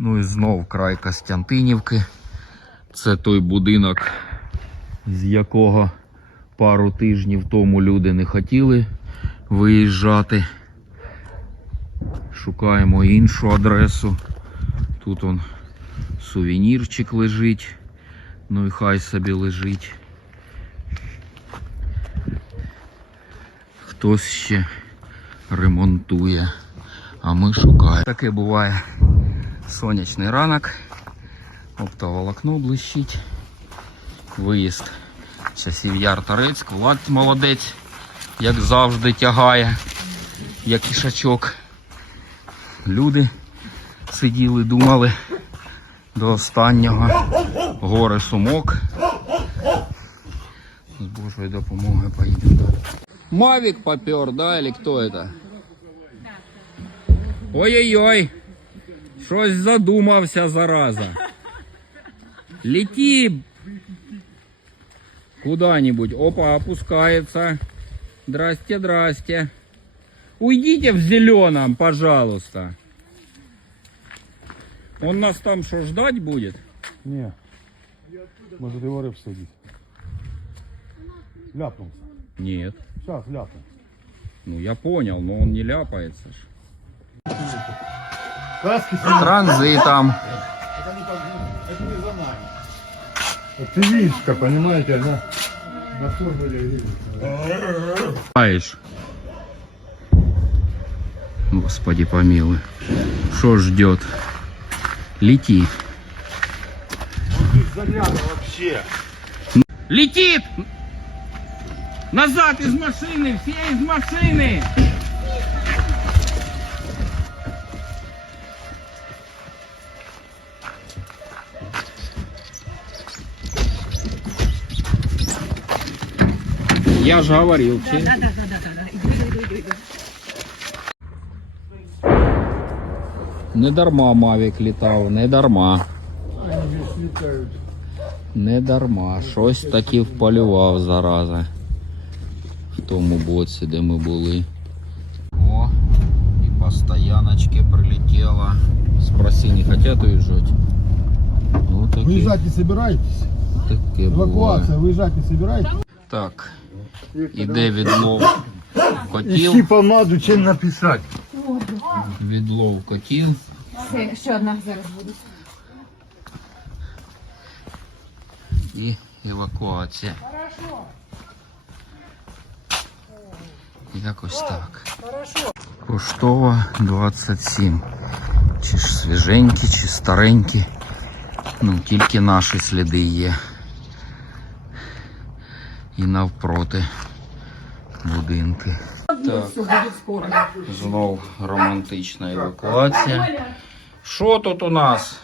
Ну і знов край Костянтинівки. Це той будинок, з якого пару тижнів тому люди не хотіли виїжджати. Шукаємо іншу адресу. Тут он сувенірчик лежить. Ну і хай собі лежить. Хтось ще ремонтує, а ми шукаємо. Таке буває сонячний ранок, оптоволокно блищить, виїзд часів Яр Торецьк, Влад молодець, як завжди тягає, як ішачок. Люди сиділи, думали до останнього гори сумок. З Божою допомогою поїдемо. Мавик попер, да, или кто это? Ой-ой-ой. Щось задумався, зараза. Лети куда-нибудь. Опа, опускается. Здрасте, здрасте. Уйдите в зеленом, пожалуйста. Он нас там что, ждать будет? Ні. Може його риб сидіть. Ляпнувся. Нет. Зараз ляпнув. Ну я понял, но он не ляпается. ж. Транзитом. Активистка, понимаете, она на формуле Знаешь. Господи помилуй. Что ждет? Лети. Вообще. Летит! Назад из машины! Все из машины! Я же говорил, все. Да, да, да, да, да, да. Иду, иду, иду, иду. Не дарма Мавік літав, не дарма. Не дарма. Щось таки вполював зараза. В тому боці, де ми були. О, і по стояночці прилетіла. Спроси, не хотят уезжать? Ну, таки, Выезжать не собираетесь? таке буває. Эвакуация, выезжать не собираетесь? Так, Іде відлов котів. помаду, чем написать. Відлов котів. Це ще одна зараз буде. і евакуація. Якось так. Поштова 27. Чи ж свіженькі, чи старенькі. Ну, тільки наші сліди є. І навпроти будинки. Так, знов романтична евакуація. Що тут у нас?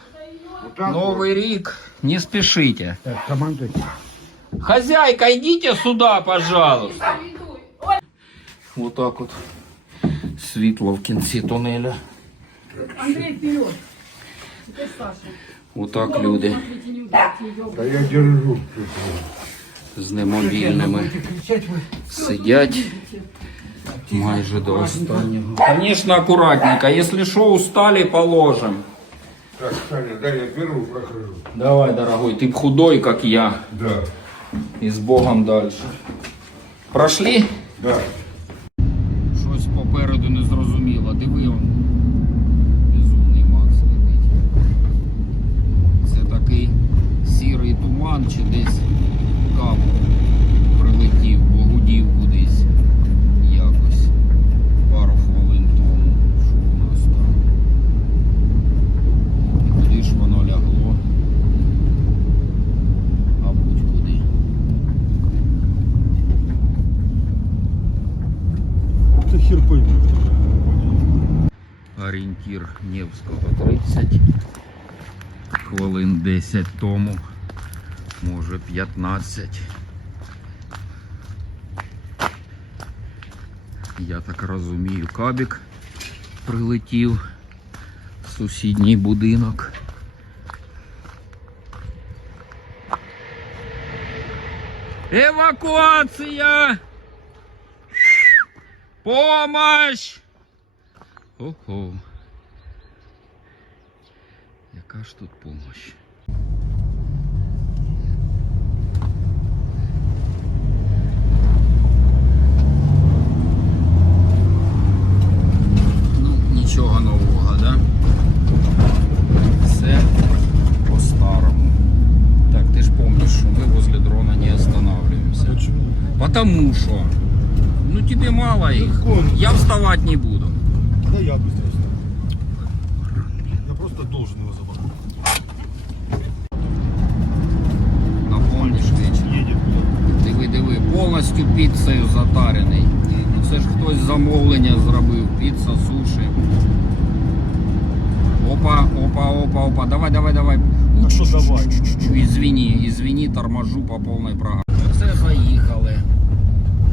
Новий рік. Не спішите. Так, командуйте. Хозяйка, идите сюда, пожалуйста. Вот так вот. Світло в кінці тунеля. Андрій, вперед. Вот так люди Да я держу. З немобільними сидять майже до останнього. Конечно, аккуратненько. Если что, устали, положим. Так, Саня, дай я первую прохожу. Давай, дорогой, ты худой, как я. Да, И с Богом дальше. Прошли? да. Щось попереду не зрозуміло. Диви он. Безумний Макс летить. Це такий сірий туман чи десь кап прилетів, погудів кудись. Якось. Пару хвилин тому. Що у нас там? І куди ж воно лягло? А будь-куди. Ты хер поймешь. Орієнтір Невського 30. Хвилин 10 тому. Може 15. Я так розумію, кабік прилетів в сусідній будинок. Евакуація! Помощь! Ого. Ж тут помощь? Ну, нічого нового, да? Все по-старому. Так, ты ж помнишь, что мы возле дрона не останавливаемся. Почему? Потому что, ну тебе мало их. Я вставать не буду. Да я быстро піцею затарений. Ну це ж хтось замовлення зробив. Піца, суші. Опа, опа, опа, опа. Давай, давай, давай. А что давай? Извини, извини, торможу по повній програмі. Все, поїхали.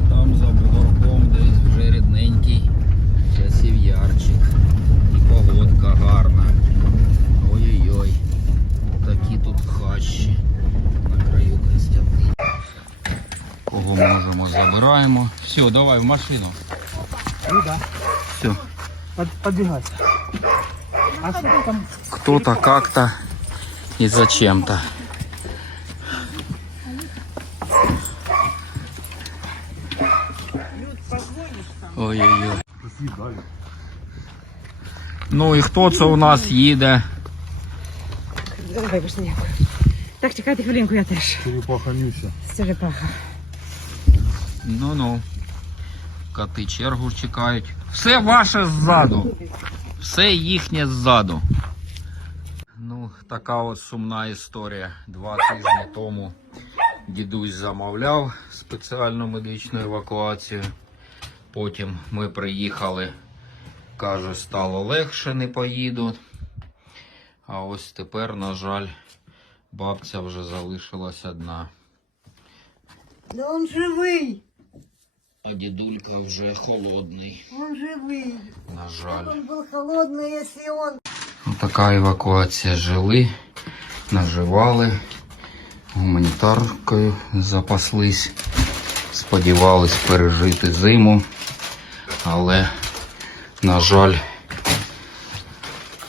Там за бугорком десь вже рідненький часів ярчик. І погодка гарна. Забираємо. Все, давай в машину. Ну да. Все. Под, подбегать. А что там? Кто-то как-то и зачем-то. Ой-ой-ой. Ну і хто це у нас їде? Вибачте, дякую. Так, чекайте хвилинку, я теж. Черепаха Нюся. Черепаха. Ну-ну. Коти чергу чекають. Все ваше ззаду. Все їхнє ззаду. Ну, така от сумна історія. Два тижні тому дідусь замовляв спеціальну медичну евакуацію. Потім ми приїхали. Каже, стало легше, не поїду. А ось тепер, на жаль, бабця вже залишилась одна. Да он живый, А дідулька вже холодний, он живый. на Как жаль. он был холодный, если он... Ну, Така евакуація жили, наживали, гуманітаркою запаслись, сподівались пережити зиму, але, на жаль,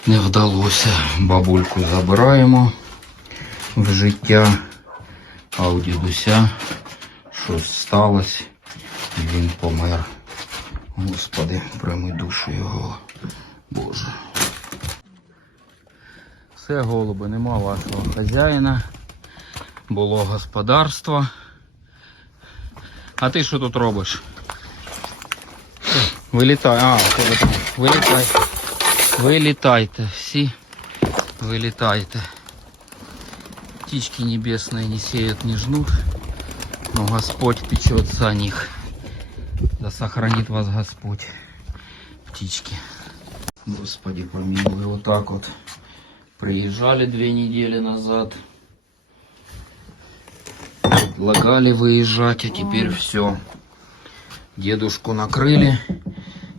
не вдалося. Бабульку забираємо в життя, а у дідуся щось сталося він помер. Господи, прийми душу його, Боже. Все, голуби, нема вашого хазяїна. Було господарство. А ти що тут робиш? Вилітай, а? Вилітай. Вилітайте, всі вилітайте. Птички небесные не сеют, не жнут, но Господь печется о них. Сохранит вас Господь, птички. Господи помилуй, вот так вот. Приезжали две недели назад. Предлагали выезжать, а теперь все. Дедушку накрыли.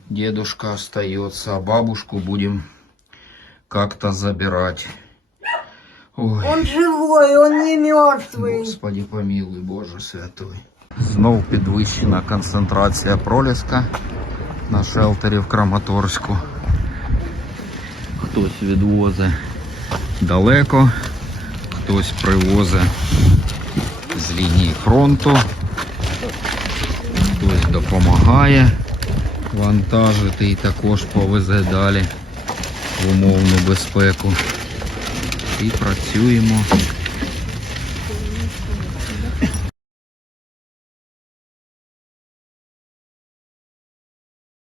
Дедушка остается, а бабушку будем как-то забирать. Ой, Он живой, он не мертвый. Господи помилуй, Боже святой. Знов підвищена концентрація проліска на шелтері в Краматорську. Хтось відвозить далеко, хтось привозить з лінії фронту, хтось допомагає вантажити і також повезе далі в умовну безпеку. І працюємо.